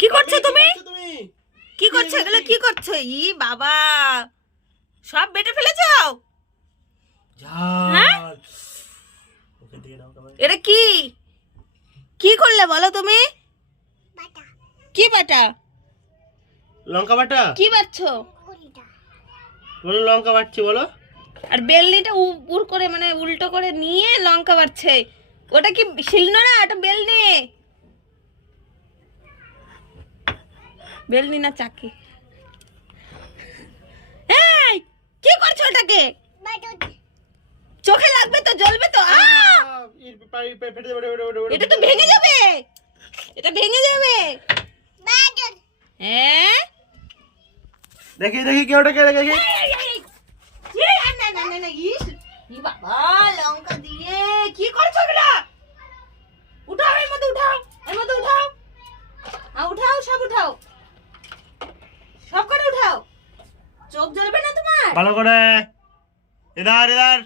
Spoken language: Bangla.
কি করছ তুমি? তুমি? কি করছ? এগুলো কি করছ? ই বাবা। সব বেটে ফেলেছো? হ্যাঁ? এটা কি? কি করলে বলো তুমি? কি বাটা? লঙ্কা বাটা? কি বাটছো? কোন লঙ্কা বাটছি বলো। আর বেলনিটা উপর করে মানে উল্টো করে নিয়ে লঙ্কা বাড়ছে ওটা কি শিলনোড়া? ওটা বেলনি? বেলনি না চাকি। এই কি করছ ওটাকে? চোখে লাগবে তো জ্বলবে তো। এটা তো ভেঙে যাবে। এটা ভেঙে যাবে। হ্যাঁ? দেখি দেখি কে ওটাকে দেখি। না, না, না, না, ইস, ই বাবা, লঙ্কা দিয়ে কি করছ এগুলা? উঠাও এর মধ্যে উঠাও এর মধ্যে উঠাও হ্যাঁ, উঠাও সব উঠাও সব করে উঠাও চোখ জ্বলবে না তোমার? ভালো করে। Either either